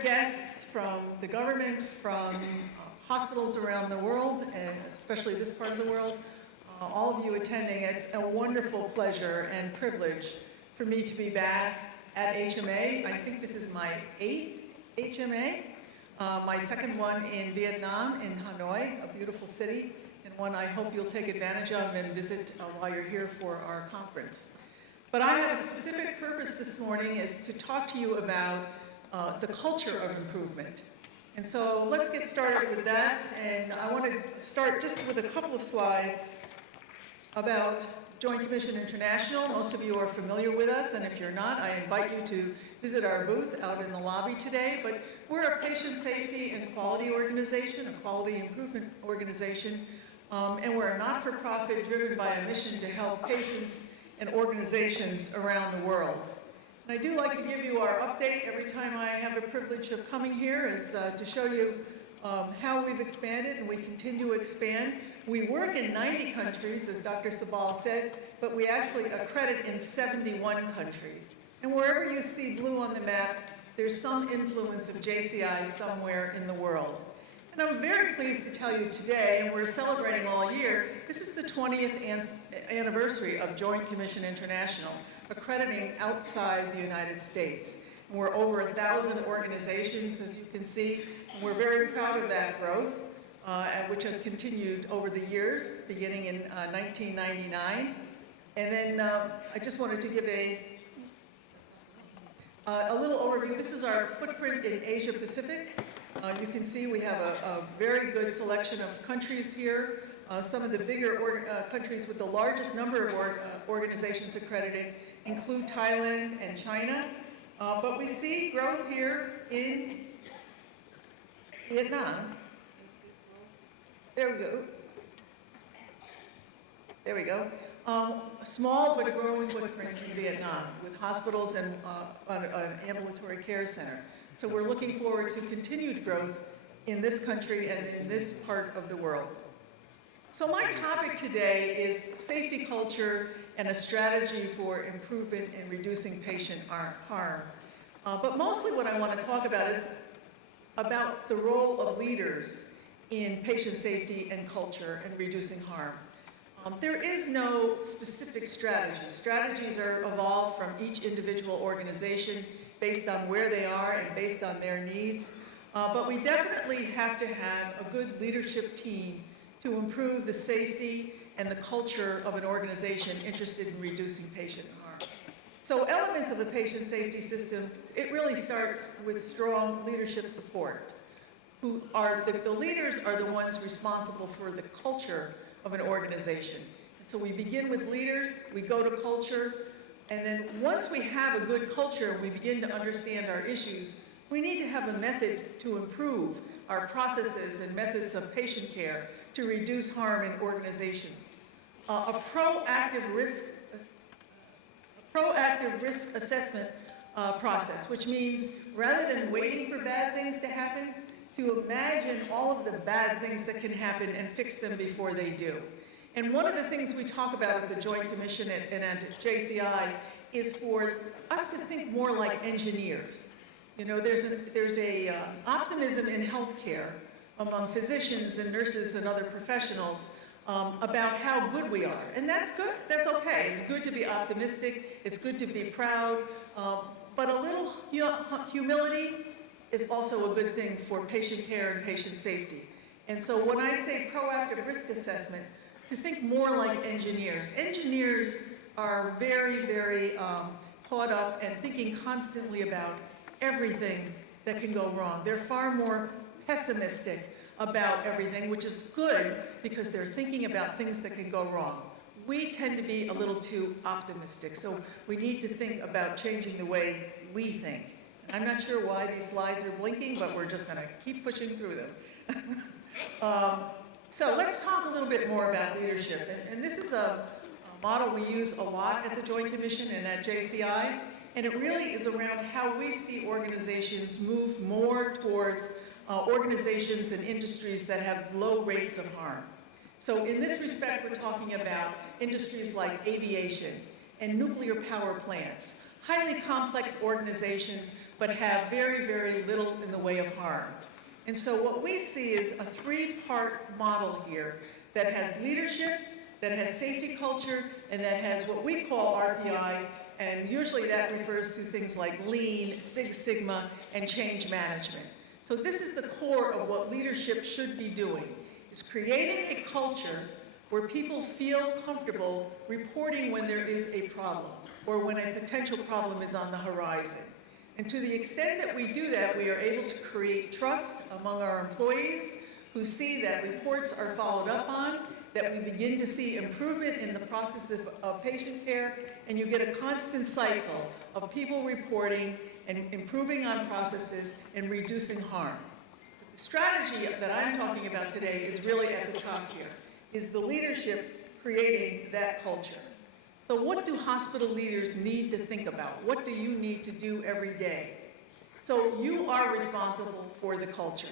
honored guests from the government, from hospitals around the world, and especially this part of the world, all of you attending. It's a wonderful pleasure and privilege for me to be back at HMA. I think this is my 8th HMA, my second one in Vietnam, in Hanoi, a beautiful city, and one I hope you'll take advantage of and visit while you're here for our conference. But I have a specific purpose this morning, is to talk to you about the culture of improvement. And so let's get started with that. And I want to start just with a couple of slides about Joint Commission International. Most of you are familiar with us, and if you're not, I invite you to visit our booth out in the lobby today. But we're a patient safety and quality organization, a quality improvement organization, and we're a not-for-profit driven by a mission to help patients and organizations around the world. And I do like to give you our update every time I have a privilege of coming here, is to show you how we've expanded, and we continue to expand. We work in 90 countries, as Dr. Sabal said, but we actually accredit in 71 countries. And wherever you see blue on the map, there's some influence of JCI somewhere in the world. And I'm very pleased to tell you today, and we're celebrating all year, this is the 20th anniversary of Joint Commission International, accrediting outside the United States. And we're over 1,000 organizations, as you can see, and we're very proud of that growth, which has continued over the years, beginning in 1999. And then I just wanted to give a little overview. This is our footprint in Asia Pacific. You can see we have a very good selection of countries here. Some of the bigger countries with the largest number of organizations accredited include Thailand and China. But we see growth here in Vietnam. There we go. There we go. A small but growing footprint in Vietnam with hospitals and an ambulatory care center. So we're looking forward to continued growth in this country and in this part of the world. So my topic today is safety culture and a strategy for improvement in reducing patient harm. But mostly what I want to talk about is about the role of leaders in patient safety and culture and reducing harm. There is no specific strategy. Strategies are evolved from each individual organization based on where they are and based on their needs. But we definitely have to have a good leadership team to improve the safety and the culture of an organization interested in reducing patient harm. So elements of the patient safety system, it really starts with strong leadership support. The leaders are the ones responsible for the culture of an organization. And so we begin with leaders, we go to culture, and then once we have a good culture and we begin to understand our issues, we need to have a method to improve our processes and methods of patient care to reduce harm in organizations. A proactive risk assessment process, which means rather than waiting for bad things to happen, to imagine all of the bad things that can happen and fix them before they do. And one of the things we talk about at the Joint Commission and at JCI is for us to think more like engineers. You know, there's a optimism in healthcare among physicians and nurses and other professionals about how good we are. And that's good, that's okay. It's good to be optimistic, it's good to be proud, but a little humility is also a good thing for patient care and patient safety. And so when I say proactive risk assessment, to think more like engineers. Engineers are very, very caught up and thinking constantly about everything that can go wrong. They're far more pessimistic about everything, which is good because they're thinking about things that can go wrong. We tend to be a little too optimistic, so we need to think about changing the way we think. I'm not sure why these slides are blinking, but we're just going to keep pushing through them. So let's talk a little bit more about leadership. And this is a model we use a lot at the Joint Commission and at JCI, and it really is around how we see organizations move more towards organizations and industries that have low rates of harm. So in this respect, we're talking about industries like aviation and nuclear power plants. Highly complex organizations, but have very, very little in the way of harm. And so what we see is a three-part model here that has leadership, that has safety culture, and that has what we call RPI, and usually that refers to things like Lean, Six Sigma, and change management. So this is the core of what leadership should be doing, is creating a culture where people feel comfortable reporting when there is a problem or when a potential problem is on the horizon. And to the extent that we do that, we are able to create trust among our employees who see that reports are followed up on, that we begin to see improvement in the process of patient care, and you get a constant cycle of people reporting and improving on processes and reducing harm. The strategy that I'm talking about today is really at the top here, is the leadership creating that culture. So what do hospital leaders need to think about? What do you need to do every day? So you are responsible for the culture.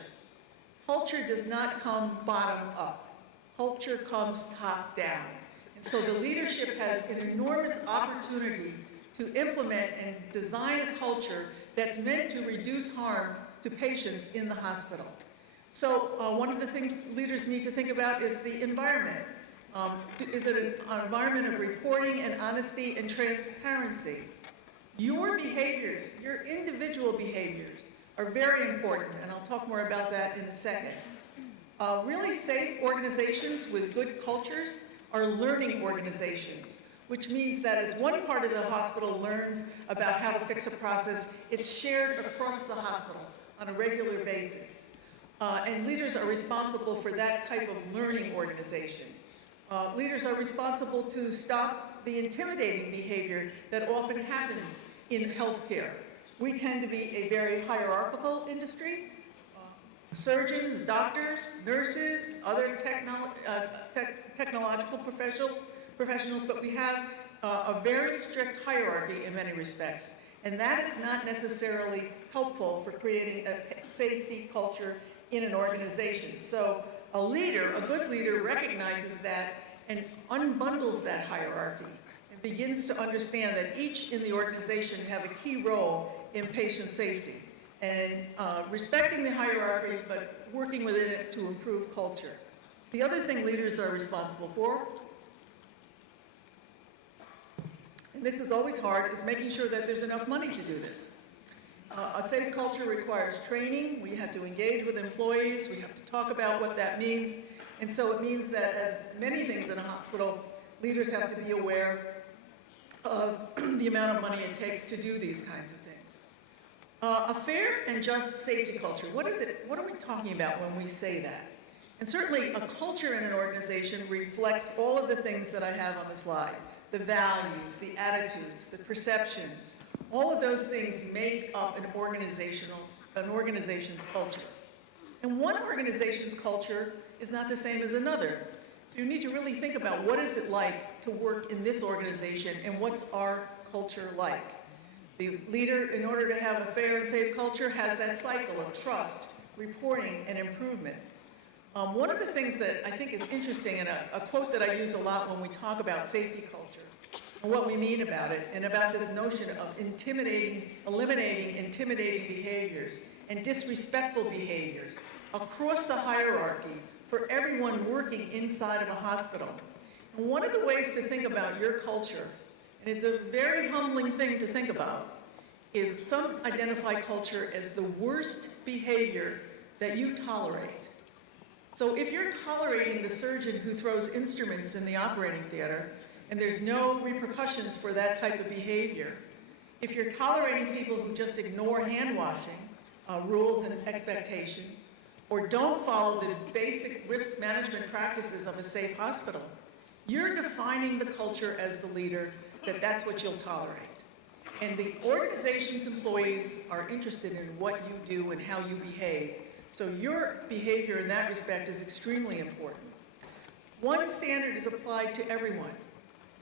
Culture does not come bottom up. Culture comes top down. And so the leadership has an enormous opportunity to implement and design a culture that's meant to reduce harm to patients in the hospital. So one of the things leaders need to think about is the environment. Is it an environment of reporting and honesty and transparency? Your behaviors, your individual behaviors, are very important, and I'll talk more about that in a second. Really safe organizations with good cultures are learning organizations, which means that as one part of the hospital learns about how to fix a process, it's shared across the hospital on a regular basis. And leaders are responsible for that type of learning organization. Leaders are responsible to stop the intimidating behavior that often happens in healthcare. We tend to be a very hierarchical industry. Surgeons, doctors, nurses, other technological professionals, but we have a very strict hierarchy in many respects. And that is not necessarily helpful for creating a safety culture in an organization. So a leader, a good leader, recognizes that and unbundles that hierarchy and begins to understand that each in the organization have a key role in patient safety. And respecting the hierarchy, but working within it to improve culture. The other thing leaders are responsible for, and this is always hard, is making sure that there's enough money to do this. A safe culture requires training. We have to engage with employees. We have to talk about what that means. And so it means that, as many things in a hospital, leaders have to be aware of the amount of money it takes to do these kinds of things. A fair and just safety culture. What is it? What are we talking about when we say that? And certainly a culture in an organization reflects all of the things that I have on the slide. The values, the attitudes, the perceptions. All of those things make up an organization's culture. And one organization's culture is not the same as another. So you need to really think about what is it like to work in this organization and what's our culture like. The leader, in order to have a fair and safe culture, has that cycle of trust, reporting, and improvement. One of the things that I think is interesting, and a quote that I use a lot when we talk about safety culture, and what we mean about it, and about this notion of eliminating intimidating behaviors and disrespectful behaviors across the hierarchy for everyone working inside of a hospital. And one of the ways to think about your culture, and it's a very humbling thing to think about, is some identify culture as the worst behavior that you tolerate. So if you're tolerating the surgeon who throws instruments in the operating theater, and there's no repercussions for that type of behavior, if you're tolerating people who just ignore hand washing rules and expectations, or don't follow the basic risk management practices of a safe hospital, you're defining the culture as the leader that that's what you'll tolerate. And the organization's employees are interested in what you do and how you behave. So your behavior in that respect is extremely important. One standard is applied to everyone.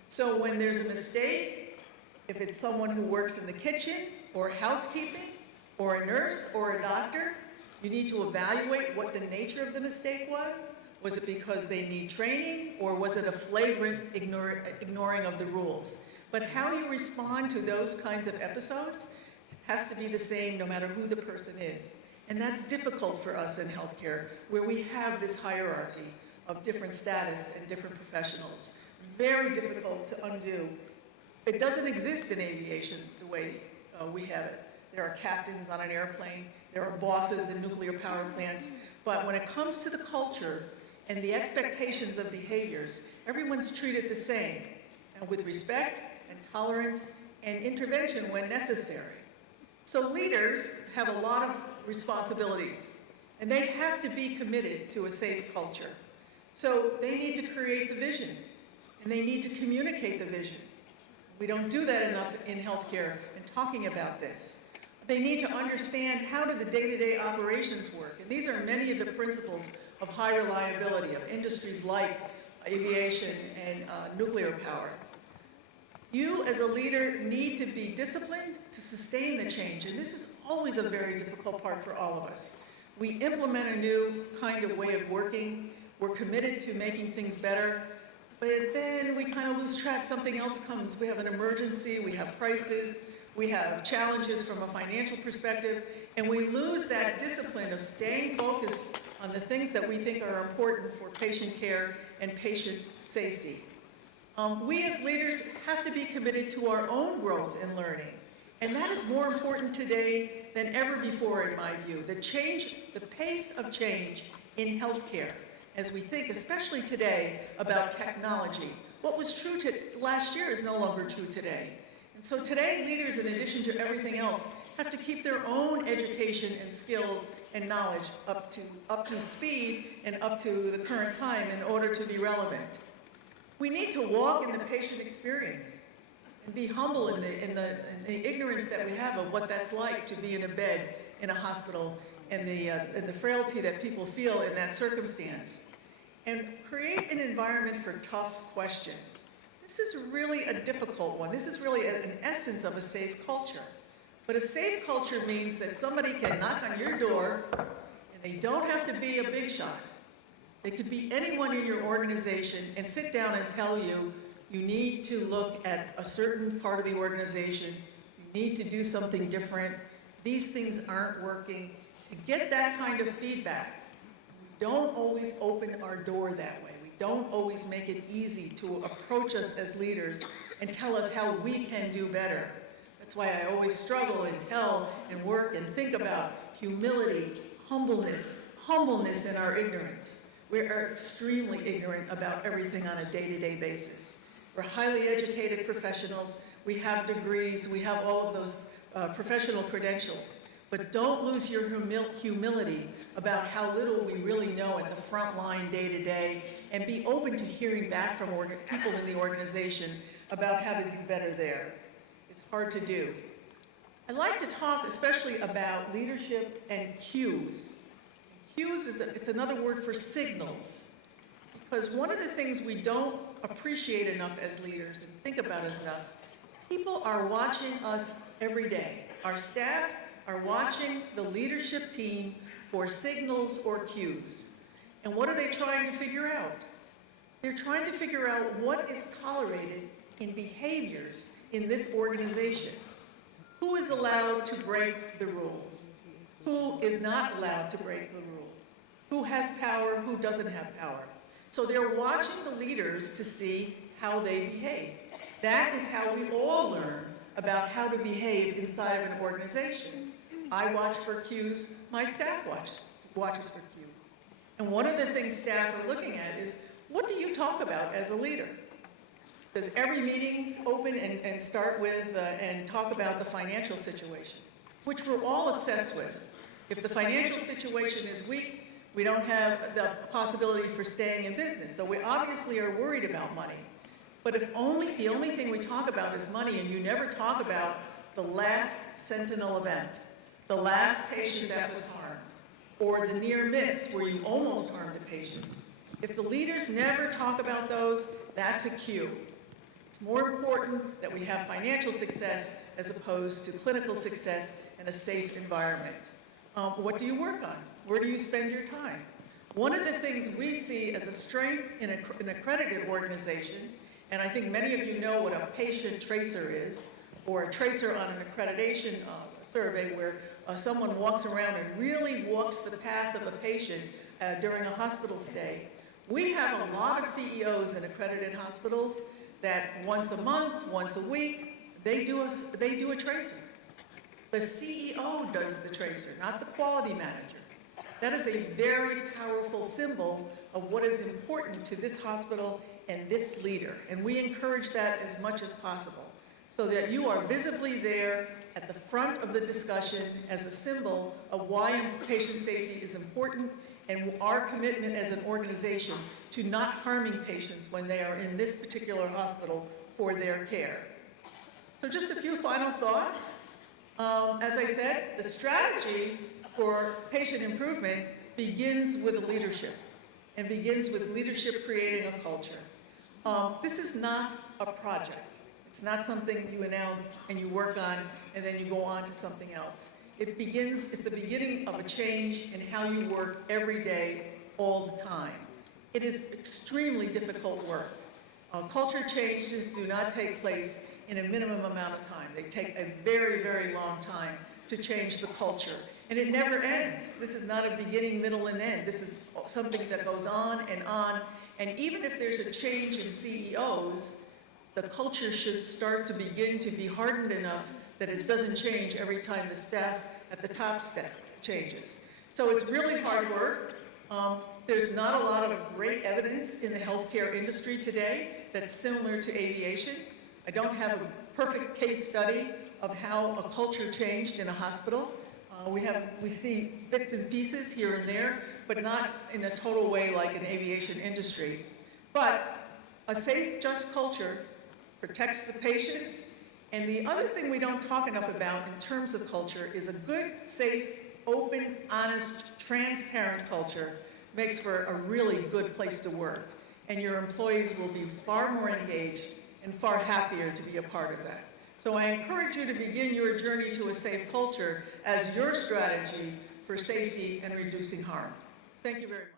So when there's a mistake, if it's someone who works in the kitchen or housekeeping or a nurse or a doctor, you need to evaluate what the nature of the mistake was. Was it because they need training, or was it a flagrant ignoring of the rules? but how you respond to those kinds of episodes has to be the same no matter who the person is. And that's difficult for us in healthcare, where we have this hierarchy of different status and different professionals. Very difficult to undo. It doesn't exist in aviation the way we have it. There are captains on an airplane, there are bosses in nuclear power plants, but when it comes to the culture and the expectations of behaviors, everyone's treated the same, and with respect and tolerance and intervention when necessary. So leaders have a lot of responsibilities, and they have to be committed to a safe culture. So they need to create the vision, and they need to communicate the vision. We don't do that enough in healthcare in talking about this. They need to understand how do the day-to-day operations work, and these are many of the principles of high reliability of industries like aviation and nuclear power. You as a leader need to be disciplined to sustain the change, and this is always a very difficult part for all of us. We implement a new kind of way of working, we're committed to making things better, but then we kind of lose track, something else comes. We have an emergency, we have crisis, we have challenges from a financial perspective, and we lose that discipline of staying focused on the things that we think are important for patient care and patient safety. We as leaders have to be committed to our own growth and learning, and that is more important today than ever before in my view. The pace of change in healthcare, as we think, especially today, about technology. What was true last year is no longer true today. And so today, leaders, in addition to everything else, have to keep their own education and skills and knowledge up to speed and up to the current time in order to be relevant. We need to walk in the patient experience and be humble in the ignorance that we have of what that's like to be in a bed in a hospital and the frailty that people feel in that circumstance. And create an environment for tough questions. This is really a difficult one. This is really an essence of a safe culture. But a safe culture means that somebody can knock on your door and they don't have to be a big shot. They could be anyone in your organization and sit down and tell you, you need to look at a certain part of the organization, you need to do something different, these things aren't working. To get that kind of feedback, we don't always open our door that way. We don't always make it easy to approach us as leaders and tell us how we can do better. That's why I always struggle and tell and work and think about humility, humbleness in our ignorance. We are extremely ignorant about everything on a day-to-day basis. We're highly educated professionals, we have degrees, we have all of those professional credentials, but don't lose your humility about how little we really know at the front line day-to-day, and be open to hearing back from people in the organization about how to do better there. It's hard to do. I'd like to talk especially about leadership and cues. Cues it's another word for signals, because one of the things we don't appreciate enough as leaders and think about as enough, people are watching us every day. Our staff are watching the leadership team for signals or cues. And what are they trying to figure out? They're trying to figure out what is tolerated in behaviors in this organization. Who is allowed to break the rules? Who is not allowed to break the rules? Who has power, who doesn't have power? So they're watching the leaders to see how they behave. That is how we all learn about how to behave inside of an organization. I watch for cues, my staff watches for cues. And one of the things staff are looking at is, what do you talk about as a leader? Does every meeting open and start with and talk about the financial situation, which we're all obsessed with? If the financial situation is weak, we don't have the possibility for staying in business. So we obviously are worried about money. But if the only thing we talk about is money, and you never talk about the last sentinel event, the last patient that was harmed, or the near miss where you almost harmed a patient. If the leaders never talk about those, that's a cue. It's more important that we have financial success as opposed to clinical success and a safe environment. What do you work on? Where do you spend your time? One of the things we see as a strength in an accredited organization And I think many of you know what a patient tracer is, or a tracer on an accreditation survey where someone walks around and really walks the path of a patient during a hospital stay. We have a lot of CEOs in accredited hospitals that once a month, once a week, they do a tracer. The CEO does the tracer, not the quality manager. That is a very powerful symbol of what is important to this hospital and this leader. And we encourage that as much as possible, so that you are visibly there at the front of the discussion as a symbol of why patient safety is important and our commitment as an organization to not harming patients when they are in this particular hospital for their care. So just a few final thoughts. As I said, the strategy for patient improvement begins with leadership and begins with leadership creating a culture. This is not a project. It's not something you announce and you work on and then you go on to something else. It's the beginning of a change in how you work every day, all the time. It is extremely difficult work. Culture changes do not take place in a minimum amount of time. They take a very, very long time to change the culture. And it never ends. This is not a beginning, middle, and end. This is something that goes on. And even if there's a change in CEOs, the culture should start to begin to be hardened enough that it doesn't change every time the staff at the top step changes. So it's really hard work. There's not a lot of great evidence in the healthcare industry today that's similar to aviation. I don't have a perfect case study of how a culture changed in a hospital. We see bits and pieces here and there, but not in a total way like an aviation industry. But a safe, just culture protects the patients. And the other thing we don't talk enough about in terms of culture is a good, safe, open, honest, transparent culture makes for a really good place to work. And your employees will be far more engaged and far happier to be a part of that. So I encourage you to begin your journey to a safe culture as your strategy for safety and reducing harm. Thank you very much.